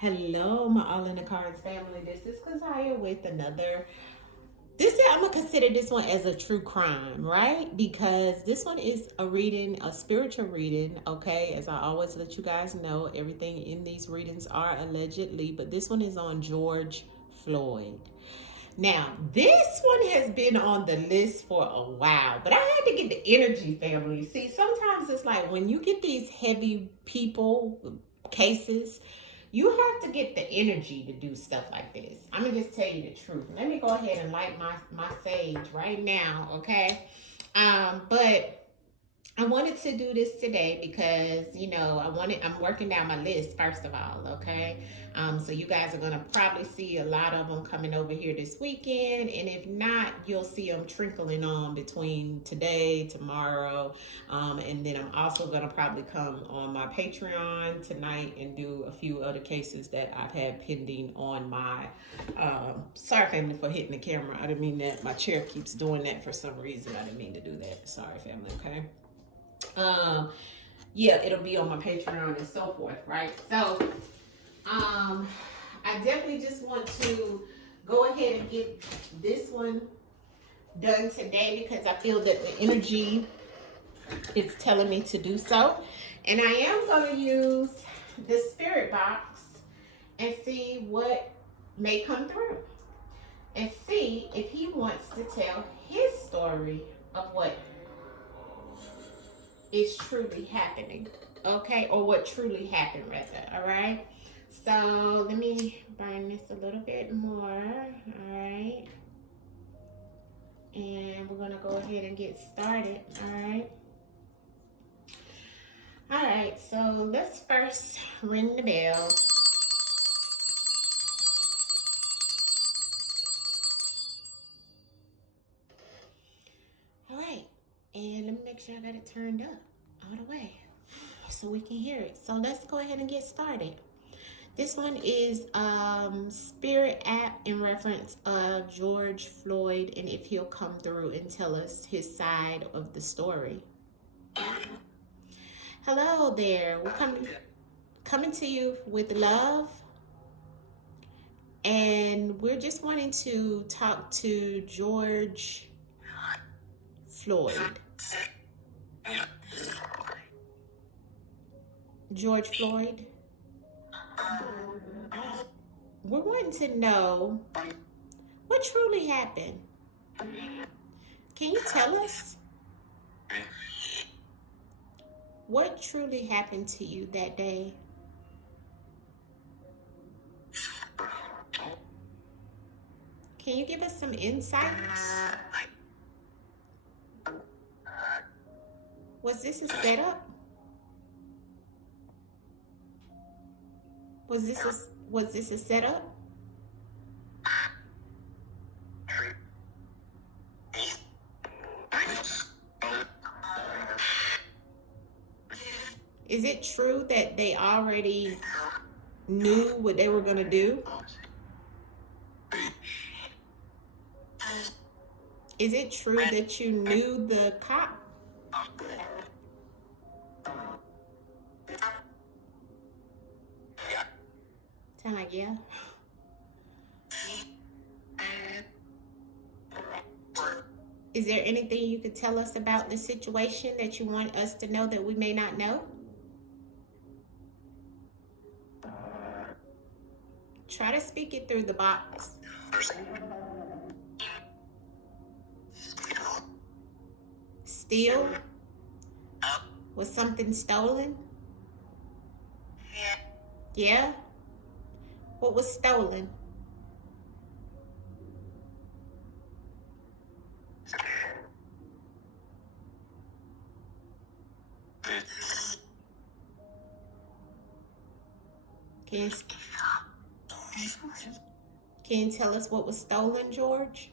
Hello, my All in the Cards family. This is Kazaya with another. I'm gonna consider this one as a true crime, right? Because this one is a reading, a spiritual reading. Okay, as I always let you guys know, everything in these readings are allegedly, but this one is on George Floyd. Now, this one has been on the list for a while, but I had to get the energy, family. See, sometimes it's like when you get these heavy people cases, you have to get the energy to do stuff like this. I'm gonna just tell you the truth. Let me go ahead and light my sage right now, okay? But I wanted to do this today because I'm working down my list first of all, okay? So you guys are gonna probably see a lot of them coming over here this weekend, and if not, you'll see them trickling on between today, tomorrow, and then I'm also gonna probably come on my Patreon tonight and do a few other cases that I've had pending on my. Sorry, family, for hitting the camera. I didn't mean that. My chair keeps doing that for some reason. I didn't mean to do that. Sorry, family. Okay. um yeah, it'll be on my Patreon and so forth, right? So I definitely just want to go ahead and get this one done today because I feel that the energy is telling me to do so, and I am going to use the spirit box and see what may come through and see if he wants to tell his story of what is truly happening, okay? Or what truly happened, rather, all right? So let me burn this a little bit more, all right? And we're gonna go ahead and get started, all right? All right, so let's first ring the bell. All right, and let me make sure I got it turned up all the way so we can hear it. So let's go ahead and get started. This one is Spirit app in reference of George Floyd, and if he'll come through and tell us his side of the story. Hello there. We're coming to you with love, and we're just wanting to talk to George Floyd. George Floyd. We're wanting to know what truly happened. Can you tell us what truly happened to you that day? Can you give us some insights? Was this a setup? Was this a setup? Is it true that they already knew what they were going to do? Is it true that you knew the cop? Sound like yeah. Is there anything you could tell us about the situation that you want us to know that we may not know? Try to speak it through the box. Steal? Was something stolen? Yeah? What was stolen? Can you tell us what was stolen, George?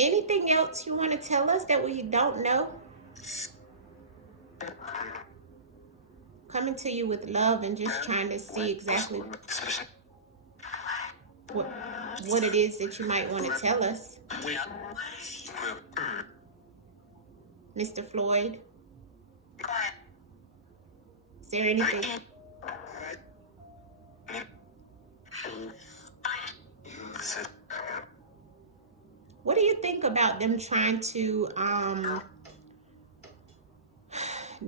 Anything else you want to tell us that we don't know? Coming to you with love and just trying to see exactly what it is that you might want to tell us. Mr. Floyd? Is there anything? What do you think about them trying to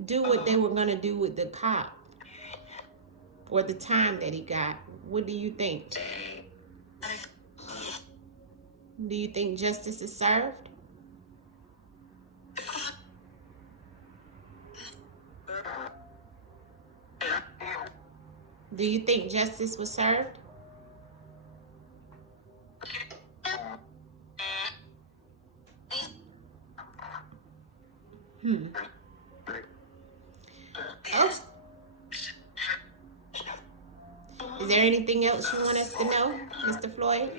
do what they were going to do with the cop, or the time that he got? What do you think? Do you think justice is served? Do you think justice was served? Oh. Is there anything else you want us to know, Mr. Floyd?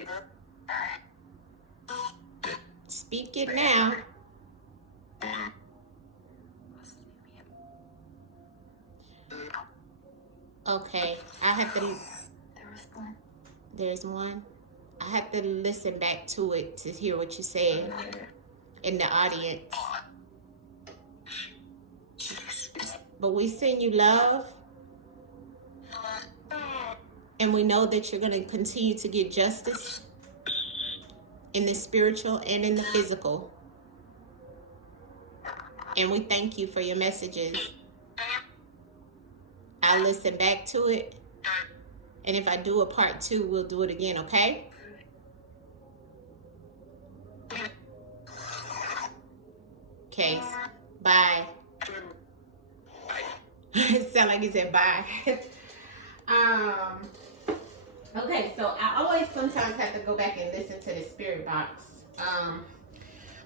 Speak it now. Okay, I have to. There's one. I have to listen back to it to hear what you said in the audience. But we send you love, and we know that you're going to continue to get justice in the spiritual and in the physical. And we thank you for your messages. I'll listen back to it. And if I do a part 2, we'll do it again, okay? Okay. Bye. It sounded like he said bye. Okay, so I always sometimes have to go back and listen to the spirit box.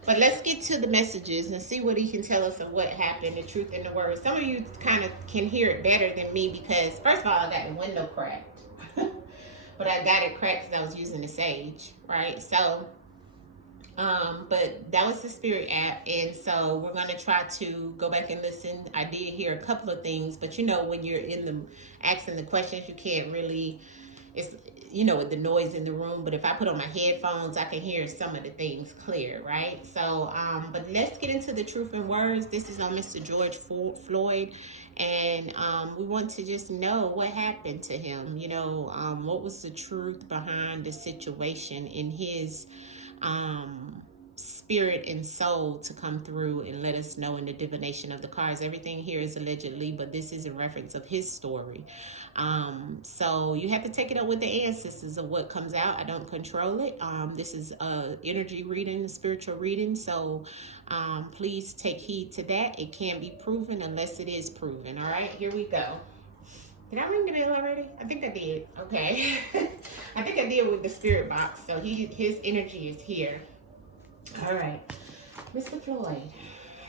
But let's get to the messages and see what he can tell us of what happened, the truth in the word. Some of you kind of can hear it better than me because, first of all, I got the window cracked. But I got it cracked because I was using the sage, right? So, but that was the spirit app. And so we're going to try to go back and listen. I did hear a couple of things, but you know, when you're in the asking the questions, you can't really, it's, you know, with the noise in the room. But if I put on my headphones, I can hear some of the things clear, right? So, but let's get into the truth in words. This is on Mr. George Floyd. And we want to just know what happened to him. You know, what was the truth behind the situation in his spirit and soul to come through and let us know in the divination of the cards. Everything here is allegedly, but this is in reference of his story. So you have to take it up with the ancestors of what comes out. I don't control it. This is a energy reading, a spiritual reading. So please take heed to that. It can't be proven unless it is proven. All right, here we go. Did I ring the bell already? I think I did. Okay. I think I did with the spirit box. So his energy is here. All right. Mr. Floyd,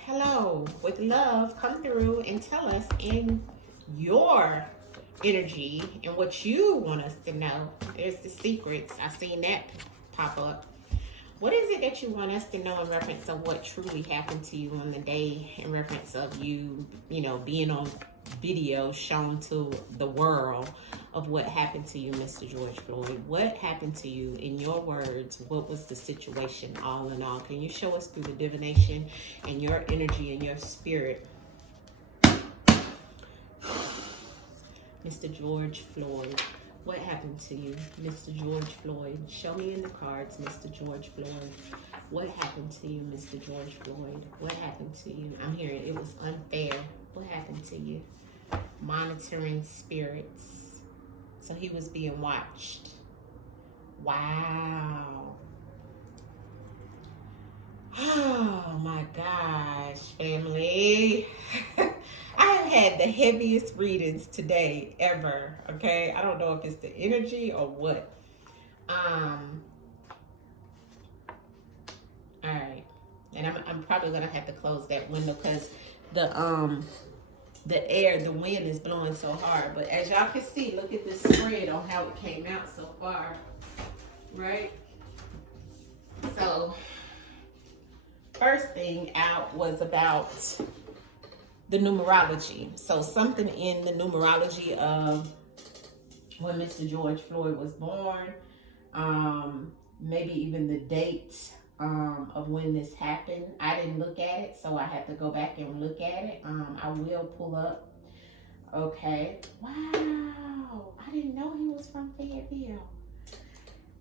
hello. With love, come through and tell us in your energy and what you want us to know. There's the secrets. I've seen that pop up. What is it that you want us to know in reference of what truly happened to you on the day, in reference of you, you know, being on video shown to the world of what happened to you, Mr. George Floyd? What happened to you in your words? What was the situation all in all? Can you show us through the divination and your energy and your spirit? Mr. George Floyd, what happened to you, Mr. George Floyd? Show me in the cards, Mr. George Floyd. What happened to you, Mr. George Floyd? What happened to you? I'm hearing it was unfair. What happened to you? Monitoring spirits. So he was being watched. Wow. Oh my gosh, family. I have had the heaviest readings today ever, okay? I don't know if it's the energy or what. All right. And I'm probably going to have to close that window because the air, the wind is blowing so hard. But as y'all can see, look at this spread on how it came out so far, right? So, first thing out was about the numerology. So something in the numerology of when Mr. George Floyd was born, maybe even the date of when this happened. I didn't look at it, so I had to go back and look at it. I will pull up. Okay. Wow. I didn't know he was from Fayetteville.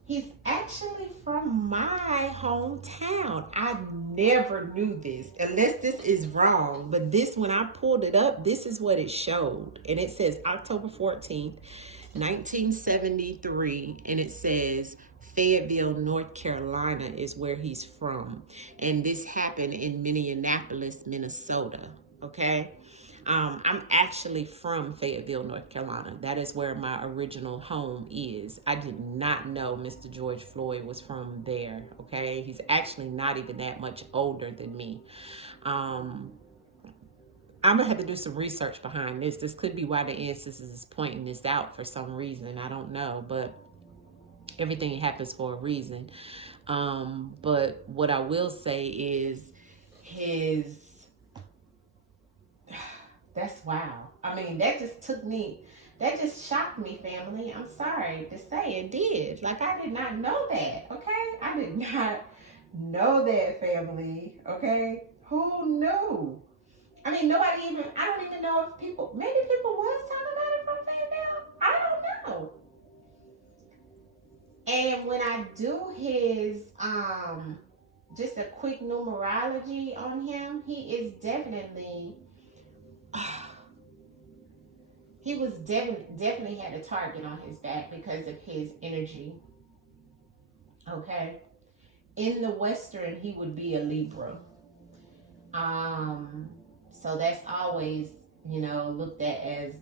He's actually from my hometown. I never knew this, unless this is wrong. But this, when I pulled it up, this is what it showed. And it says October 14th, 1973. And it says Fayetteville, North Carolina is where he's from. And this happened in Minneapolis, Minnesota. Okay. I'm actually from Fayetteville, North Carolina. That is where my original home is. I did not know Mr. George Floyd was from there, okay? He's actually not even that much older than me. I'm going to have to do some research behind this. This could be why the ancestors is pointing this out for some reason. I don't know, but everything happens for a reason. But what I will say is that's wow. I mean, that just shocked me, family. I'm sorry to say it did. Like, I did not know that, okay? I did not know that, family, okay? Who knew? I mean, I don't even know if maybe people was talking about it from Fayetteville. I don't know. And when I do his, just a quick numerology on him, he is definitely... he was definitely had a target on his back because of his energy. Okay. In the Western, he would be a Libra. So that's always, looked at as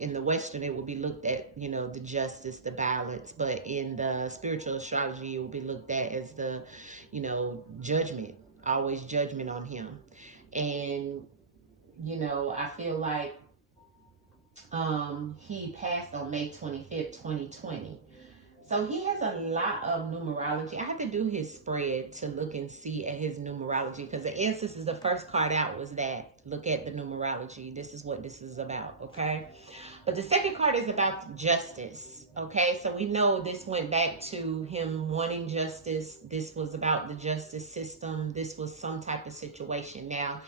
in the Western, it would be looked at, the justice, the balance, but in the spiritual astrology, it would be looked at as the, judgment, always judgment on him. And I feel like he passed on May 25th, 2020. So he has a lot of numerology. I had to do his spread to look and see at his numerology because the ancestors, the first card out was that. Look at the numerology. This is what this is about, okay? But the second card is about justice, okay? So we know this went back to him wanting justice. This was about the justice system. This was some type of situation. Now,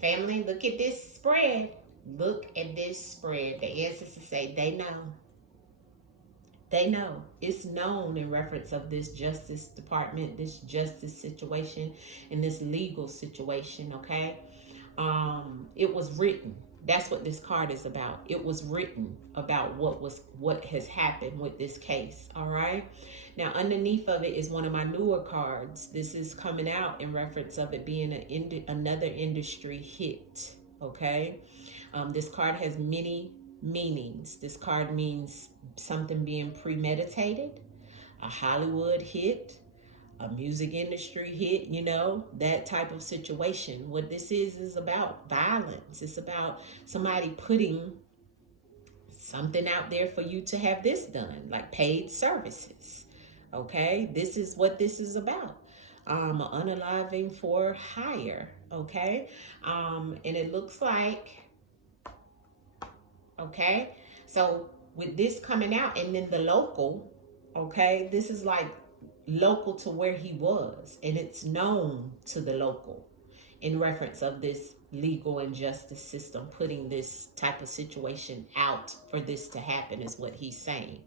family, look at this spread. Look at this spread. The ancestors say they know. They know. It's known in reference of this justice department, this justice situation, and this legal situation, okay? It was written. That's what this card is about. It was written about what has happened with this case, all right? Now, underneath of it is one of my newer cards. This is coming out in reference of it being another industry hit, okay? This card has many meanings. This card means something being premeditated, a Hollywood hit, a music industry hit, that type of situation. What this is about violence. It's about somebody putting something out there for you to have this done, like paid services. Okay, this is what this is about. Unaliving for hire. Okay, and it looks like, okay, so with this coming out and then the local, okay, this is like local to where he was, and it's known to the local in reference of this legal and justice system putting this type of situation out for this to happen is what he's saying.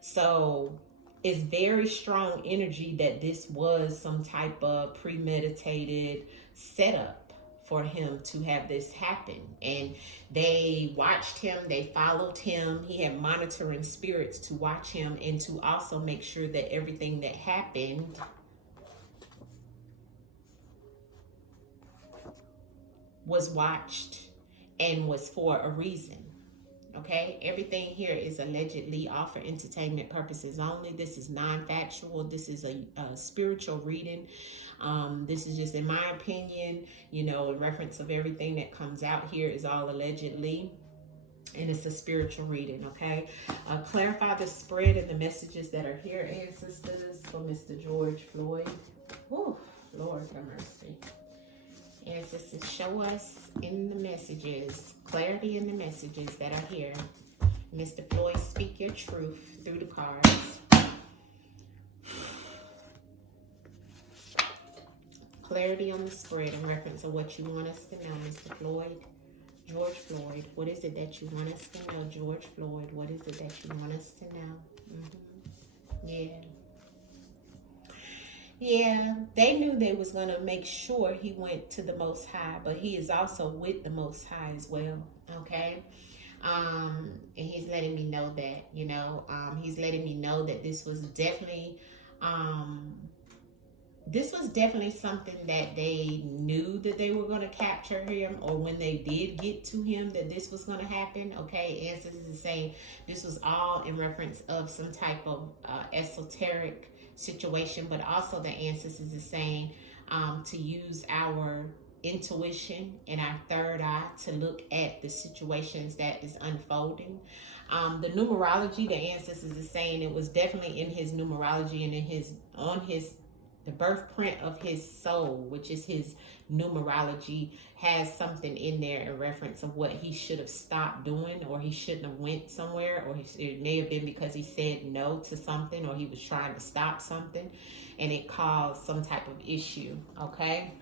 So it's very strong energy that this was some type of premeditated setup for him to have this happen. And they watched him, they followed him. He had monitoring spirits to watch him and to also make sure that everything that happened was watched and was for a reason. Okay, everything here is allegedly all for entertainment purposes only. This is non-factual. This is a spiritual reading. This is just, in my opinion, in reference of everything that comes out here is all allegedly. And it's a spiritual reading, okay? Clarify the spread and the messages that are here, ancestors, for Mr. George Floyd. Whew, Lord have mercy. Ancestors, show us in the messages, clarity in the messages that are here. Mr. Floyd, speak your truth through the cards. clarity on the spread in reference to what you want us to know, Mr. Floyd. George Floyd, what is it that you want us to know? George Floyd, what is it that you want us to know? Yeah. Yeah, they knew they was going to make sure he went to the Most High, but he is also with the Most High as well, okay? And he's letting me know that, he's letting me know that this was definitely something that they knew that they were going to capture him, or when they did get to him that this was going to happen, okay? Ancestors is saying this was all in reference of some type of esoteric situation, but also the ancestors is saying to use our intuition and our third eye to look at the situations that is unfolding. The numerology, the ancestors is saying it was definitely in his numerology and in the birth print of his soul, which is his numerology, has something in there in reference of what he should have stopped doing, or he shouldn't have went somewhere, or it may have been because he said no to something, or he was trying to stop something and it caused some type of issue, okay?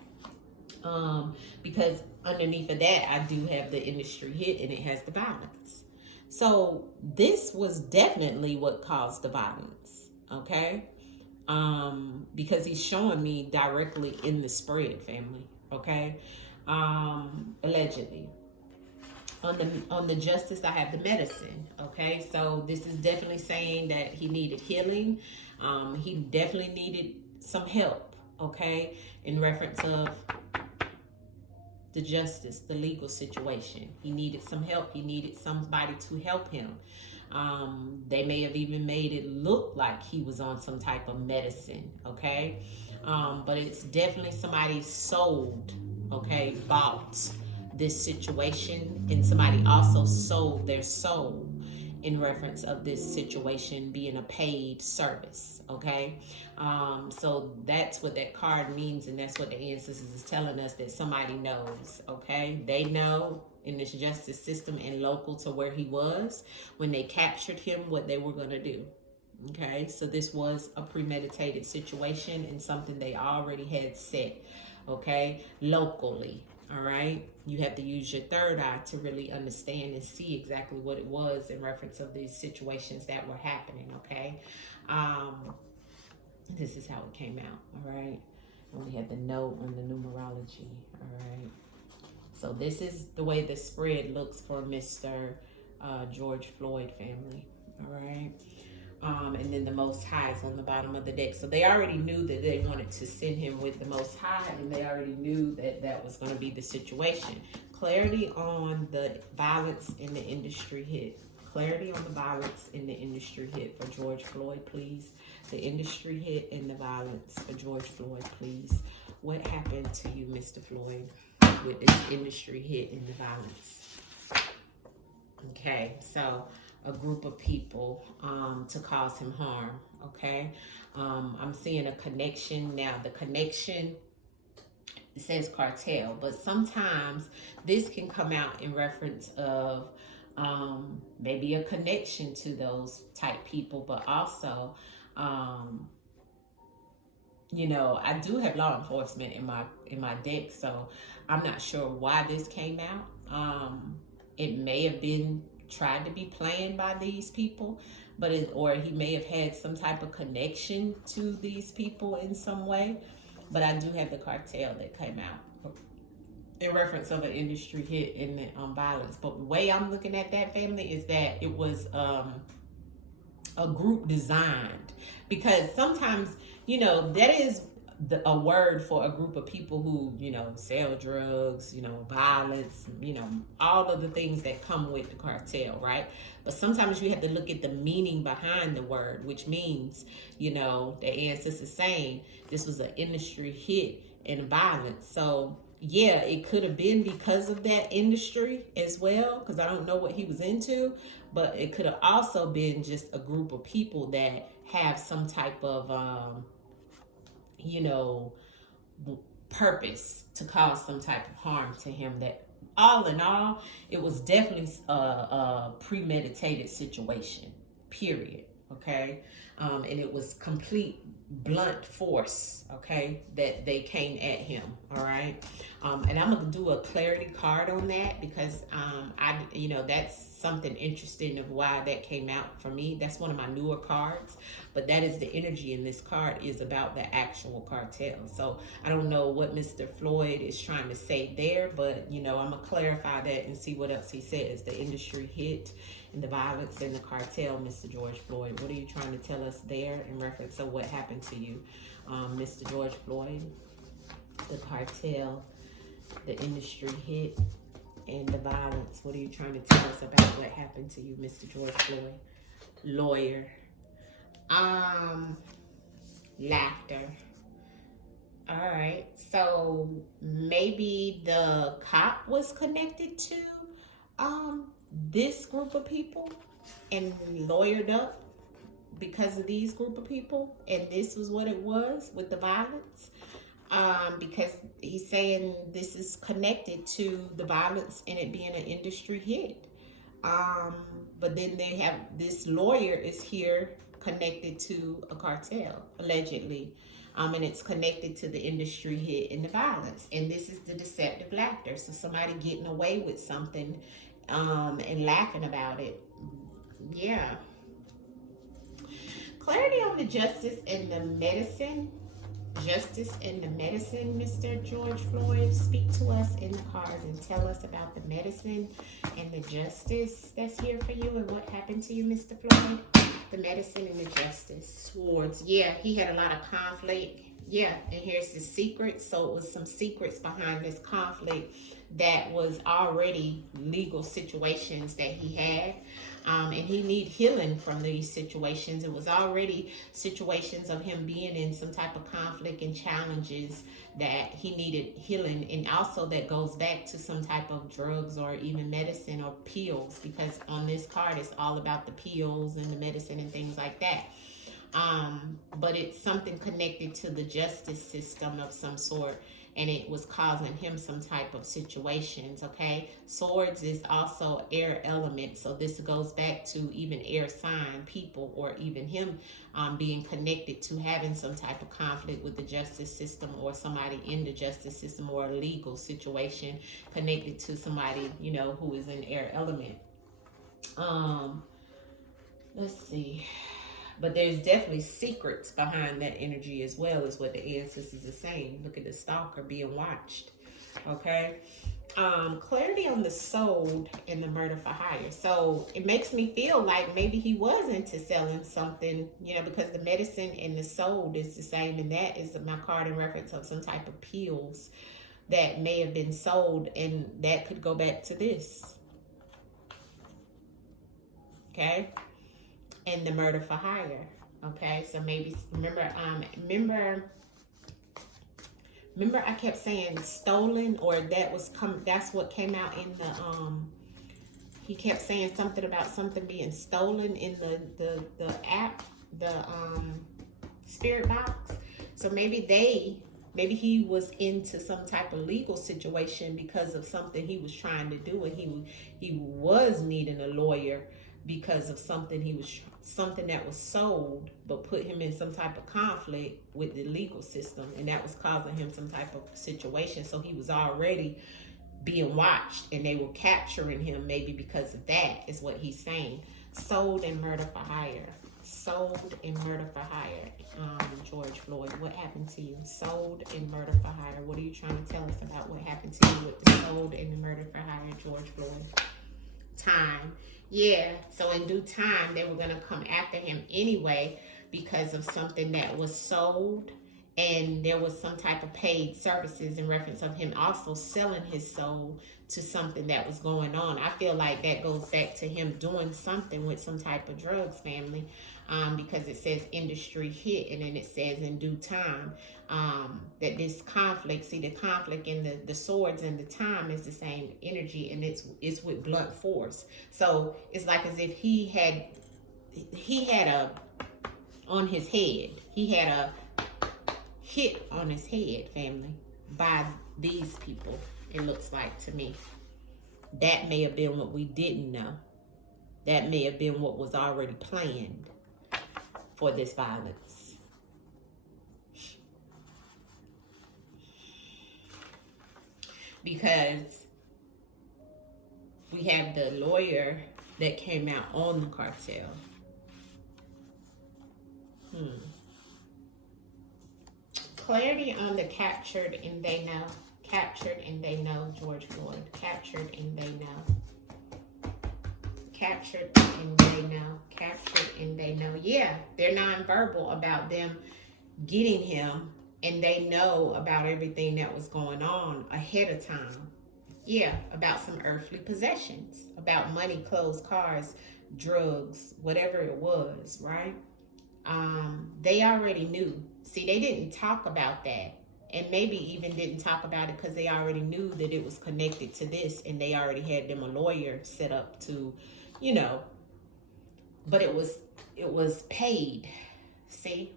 Because underneath of that, I do have the industry hit and it has the violence. So this was definitely what caused the violence, okay? Because he's showing me directly in the spread, family, okay? Allegedly. On the justice, I have the medicine, okay? So this is definitely saying that he needed healing. He definitely needed some help, okay? In reference of the justice, the legal situation. He needed some help. He needed somebody to help him. They may have even made it look like he was on some type of medicine, okay? But it's definitely somebody sold, okay, bought this situation, and somebody also sold their soul in reference of this situation being a paid service, okay? So that's what that card means, and that's what the ancestors is telling us, that somebody knows, okay? They know in this justice system and local to where he was when they captured him what they were going to do, okay? So this was a premeditated situation and something they already had set, okay, locally. All right, you have to use your third eye to really understand and see exactly what it was in reference of these situations that were happening, okay? This is how it came out, all right? And we had the note on the numerology, all right? So this is the way the spread looks for Mr. George Floyd family, all right? And then the Most High is on the bottom of the deck. So they already knew that they wanted to send him with the Most High, and they already knew that that was going to be the situation. Clarity on the violence in the industry hit. Clarity on the violence in the industry hit for George Floyd, please. The industry hit and the violence for George Floyd, please. What happened to you, Mr. Floyd, with this industry hit and the violence? Okay, so a group of people to cause him harm, okay? I'm seeing a connection. Now, the connection, it says cartel, but sometimes this can come out in reference of maybe a connection to those type people, but also, I do have law enforcement in my deck, so I'm not sure why this came out. It may have been tried to be planned by these people, or he may have had some type of connection to these people in some way. But I do have the cartel that came out in reference of an industry hit in the violence. But the way I'm looking at that, family, is that it was a group designed, because sometimes that is a word for a group of people who sell drugs, violence, all of the things that come with the cartel, right? But sometimes you have to look at the meaning behind the word, which means the ancestors saying this was an industry hit and violence. So yeah, it could have been because of that industry as well, because I don't know what he was into, but it could have also been just a group of people that have some type of purpose to cause some type of harm to him. That all in all, it was definitely a premeditated situation, period, okay? And it was complete blunt force, okay, that they came at him. All right. And I'm gonna do a clarity card on that because that's something interesting of why that came out for me. That's one of my newer cards, but that is the energy in this card is about the actual cartel. So I don't know what Mr. Floyd is trying to say there, but I'm gonna clarify that and see what else he says. The industry hit and the violence in the cartel, Mr. George Floyd. What are you trying to tell us there in reference to what happened to you, Mr. George Floyd? The cartel, the industry hit, and the violence. What are you trying to tell us about what happened to you, Mr. George Floyd? Lawyer. Laughter. All right. So maybe the cop was connected to this group of people and lawyered up because of these group of people, and this was what it was with the violence. Because he's saying this is connected to the violence and it being an industry hit. But then they have this lawyer is here connected to a cartel, allegedly. And it's connected to the industry hit and the violence. And this is the deceptive laughter. So somebody getting away with something and laughing about it. Yeah. Clarity on the justice and the medicine. Justice and the medicine, Mr. George Floyd. Speak to us in the cards and tell us about the medicine and the justice that's here for you and what happened to you, Mr. Floyd. The medicine and the justice. Swords. Yeah, he had a lot of conflict. Yeah, and here's the secret. So it was some secrets behind this conflict that was already legal situations that he had. And he need healing from these situations. It was already situations of him being in some type of conflict and challenges that he needed healing. And also that goes back to some type of drugs or even medicine or pills, because on this card it's all about the pills and the medicine and things like that. But it's something connected to the justice system of some sort, and it was causing him some type of situations, okay? Swords is also air element, so this goes back to even air sign people, or even him being connected to having some type of conflict with the justice system, or somebody in the justice system, or a legal situation connected to somebody, who is in air element. Let's see. But there's definitely secrets behind that energy as well, is what the ancestors are saying. Look at the stalker being watched. Okay. Clarity on the sold and the murder for hire. So it makes me feel like maybe he was into selling something, because the medicine and the sold is the same. And that is my card in reference of some type of pills that may have been sold. And that could go back to this. Okay. And the murder for hire. Okay, so maybe remember I kept saying stolen, or that's what came out in the he kept saying something about something being stolen in the app, the spirit box. So maybe he was into some type of legal situation because of something he was trying to do, and he was needing a lawyer because of something that was sold, but put him in some type of conflict with the legal system, and that was causing him some type of situation. So he was already being watched, and they were capturing him maybe because of that, is what he's saying. Sold and murder for hire. Sold and murder for hire. George Floyd, what happened to you? Sold and murder for hire. What are you trying to tell us about what happened to you with the sold and the murder for hire, George Floyd? Time. Yeah, so in due time they were going to come after him anyway because of something that was sold, and there was some type of paid services in reference of him also selling his soul to something that was going on. I feel like that goes back to him doing something with some type of drugs, family, because it says industry hit, and then it says in due time. That this conflict, see the conflict in the swords and the time is the same energy, and it's with blunt force. So it's like as if he had a on his head. He had a hit on his head, family, by these people. It looks like to me. That may have been what we didn't know. That may have been what was already planned for this violence. because we have the lawyer that came out on the cartel. Clarity on the captured and they know. Captured and they know, George Floyd. Captured and they know. Captured and they know. Captured and they know. Yeah, they're nonverbal about them getting him, and they know about everything that was going on ahead of time. Yeah, about some earthly possessions, about money, clothes, cars, drugs, whatever it was, right? They already knew. See, they didn't talk about that, and maybe even didn't talk about it because they already knew that it was connected to this, and they already had them a lawyer set up to, you know. But it was paid. See.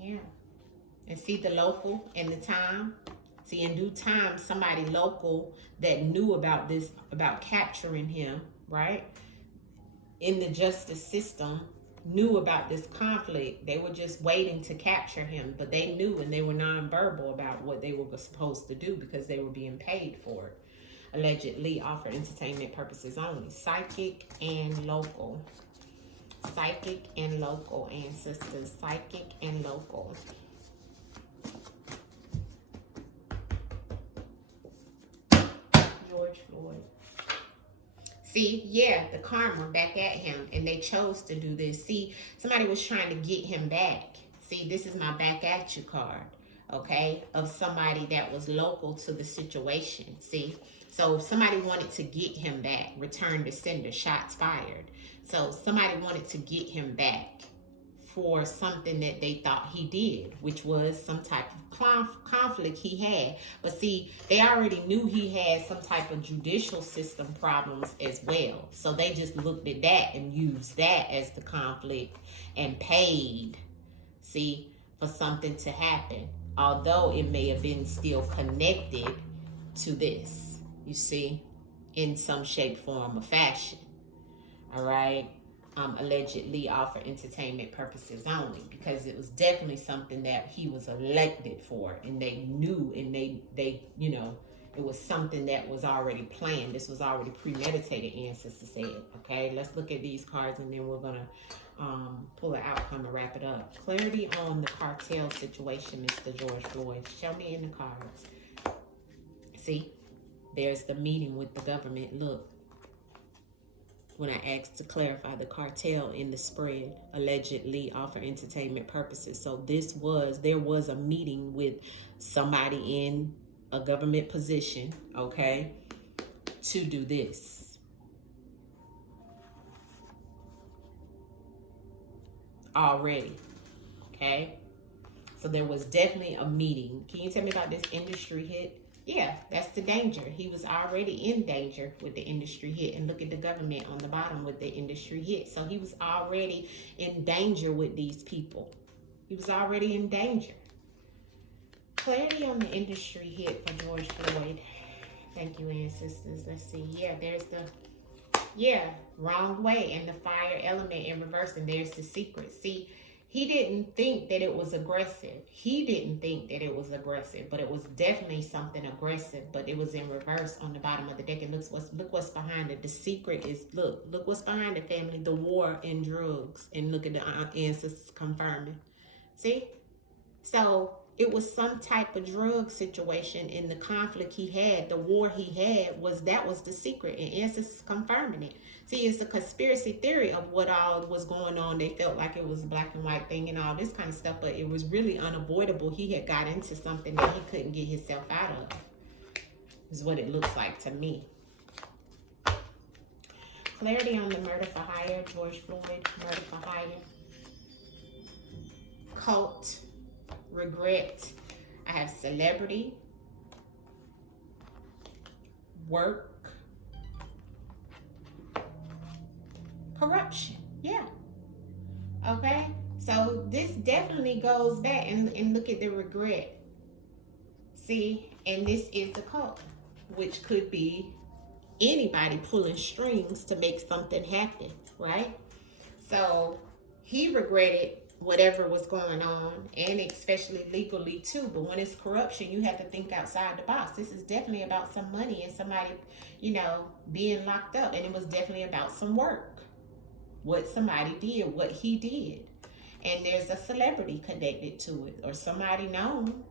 Yeah. And see the local and the time. See, in due time, somebody local that knew about this, about capturing him, right? In the justice system, knew about this conflict. They were just waiting to capture him, but they knew, and they were nonverbal about what they were supposed to do because they were being paid for it. Allegedly offered entertainment purposes only. Psychic and local. Psychic and local, ancestors. Psychic and local. George Floyd. See, yeah, the karma back at him, and they chose to do this. See, somebody was trying to get him back. See, this is my back at you card, okay, of somebody that was local to the situation. See, so somebody wanted to get him back. Return to sender, shots fired. So somebody wanted to get him back for something that they thought he did, which was some type of conflict he had. But see, they already knew he had some type of judicial system problems as well. So they just looked at that and used that as the conflict and paid, see, for something to happen. Although it may have been still connected to this, you see, in some shape, form, or fashion. All right. Allegedly offer entertainment purposes only, because it was definitely something that he was elected for, and they knew, and they you know, it was something that was already planned. This was already premeditated, ancestors said. Okay, let's look at these cards, and then we're gonna pull an outcome and wrap it up. Clarity on the cartel situation, Mr. George Floyd. Show me in the cards. See, there's the meeting with the government. Look. When I asked to clarify the cartel in the spread, allegedly offer entertainment purposes. So there was a meeting with somebody in a government position, okay, to do this. Already, okay? So there was definitely a meeting. Can you tell me about this industry hit? Yeah, that's the danger. He was already in danger with the industry hit. And look at the government on the bottom with the industry hit. So he was already in danger with these people. He was already in danger. Clarity on the industry hit for George Floyd. Thank you, ancestors. Let's see. Yeah, there's wrong way. And the fire element in reverse. And there's the secret. See, he didn't think that it was aggressive. He didn't think that it was aggressive, but it was definitely something aggressive. But it was in reverse on the bottom of the deck. And look what's behind it. The secret is, look what's behind it, family. The war and drugs. And look at the ancestors confirming. See? So it was some type of drug situation in the conflict he had. The war he had was the secret, and ancestors confirming it. See, it's a conspiracy theory of what all was going on. They felt like it was a black and white thing and all this kind of stuff, but it was really unavoidable. He had got into something that he couldn't get himself out of, is what it looks like to me. Clarity on the murder for hire, George Floyd, murder for hire. Cult, regret. I have celebrity, work, corruption. Yeah. Okay. So this definitely goes back, and look at the regret. See, and this is the cult, which could be anybody pulling strings to make something happen, right? So he regretted whatever was going on, and especially legally too. But when it's corruption, you have to think outside the box. This is definitely about some money and somebody, being locked up. And it was definitely about some work, what somebody did, what he did. And there's a celebrity connected to it, or somebody known.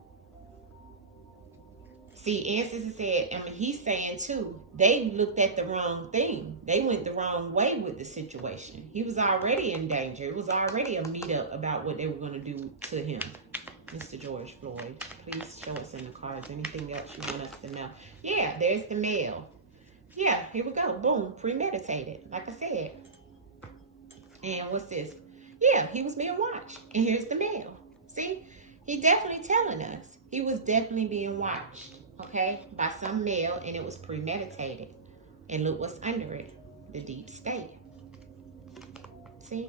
See, Ancestor said, he's saying too, they looked at the wrong thing. They went the wrong way with the situation. He was already in danger. It was already a meetup about what they were going to do to him. Mr. George Floyd, please show us in the cards anything else you want us to know. Yeah, there's the mail. Yeah, here we go. Boom, premeditated, like I said. And what's this? Yeah, he was being watched. And here's the mail. See, he definitely telling us. He was definitely being watched. Okay, by some male, and it was premeditated. And look what's under it, the deep state. See?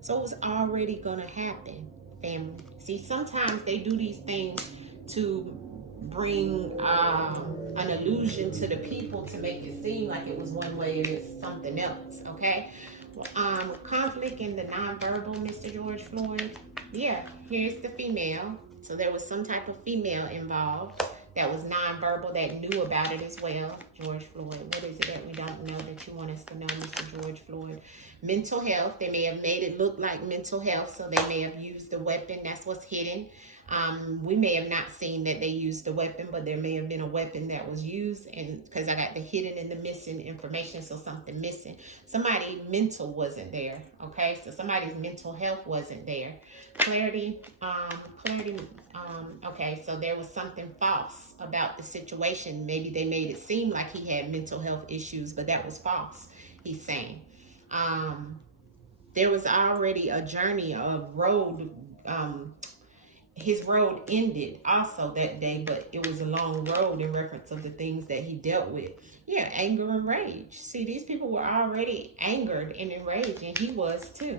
So it was already gonna happen, family. See, sometimes they do these things to bring an illusion to the people to make it seem like it was one way and it's something else, okay? Conflict in the nonverbal, Mr. George Floyd. Yeah, here's the female. So there was some type of female involved that was nonverbal, that knew about it as well. George Floyd, what is it that we don't know that you want us to know, Mr. George Floyd? Mental health. They may have made it look like mental health, so they may have used the weapon. That's what's hidden. We may have not seen that they used the weapon, but there may have been a weapon that was used, and because I got the hidden and the missing information, so something missing. Somebody mental wasn't there, okay? So somebody's mental health wasn't there. Clarity, okay, so there was something false about the situation. Maybe they made it seem like he had mental health issues, but that was false, he's saying. There was already a journey of road, his road ended also that day, but it was a long road in reference of the things that he dealt with. Yeah, anger and rage. See, these people were already angered and enraged, and he was too.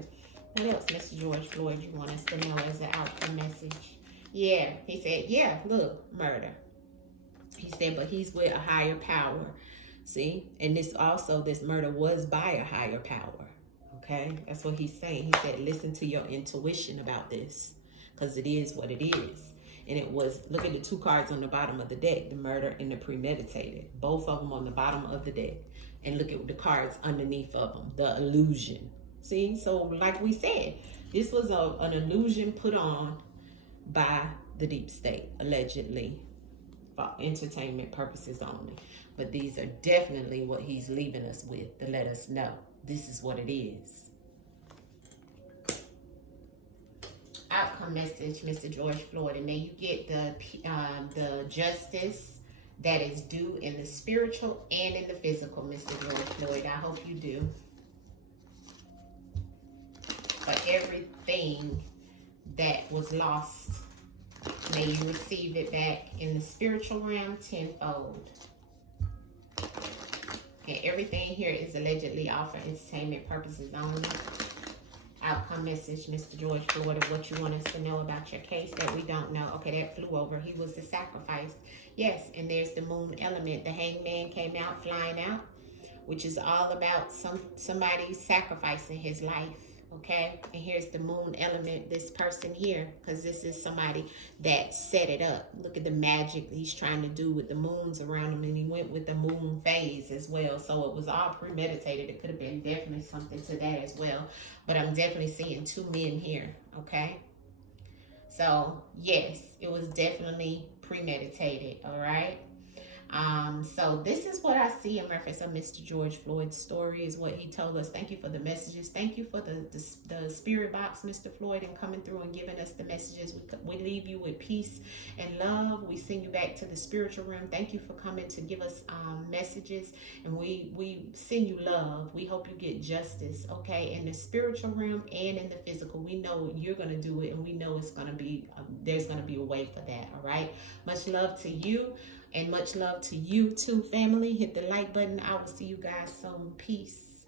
What else, Mr. George Floyd, you want us to know as an outcome message? Yeah, he said, yeah, look, murder. He said, but he's with a higher power. See, and this murder was by a higher power. Okay, that's what he's saying. He said, listen to your intuition about this, because it is what it is. And it was, look at the two cards on the bottom of the deck, the murder and the premeditated. Both of them on the bottom of the deck. And look at the cards underneath of them, the illusion. See, so like we said, this was an illusion put on by the deep state, allegedly, for entertainment purposes only. But these are definitely what he's leaving us with to let us know this is what it is. Outcome message, Mr. George Floyd, and then you get the justice that is due in the spiritual and in the physical, Mr. George Floyd. I hope you do. For everything that was lost, may you receive it back in the spiritual realm tenfold. And everything here is allegedly all for entertainment purposes only. Outcome message, Mr. George Floyd, of what you want us to know about your case that we don't know. Okay, that flew over. He was the sacrifice. Yes, and there's the moon element. The hangman came out, flying out, which is all about somebody sacrificing his life. Okay, and here's the moon element, this person here, because this is somebody that set it up. Look at the magic he's trying to do with the moons around him, and he went with the moon phase as well. So it was all premeditated. It could have been definitely something to that as well, but I'm definitely seeing two men here. Okay, so yes, it was definitely premeditated. All right. So this is what I see in reference of Mr. George Floyd's story, is what he told us. Thank you for the messages. Thank you for the spirit box, Mr. Floyd, and coming through and giving us the messages. We leave you with peace and love. We send you back to the spiritual realm. Thank you for coming to give us messages, and we send you love. We hope you get justice, okay, in the spiritual realm and in the physical. We know you're going to do it, and we know it's going to be, there's going to be a way for that, all right? Much love to you. And much love to you too, family. Hit the like button. I will see you guys soon. Peace.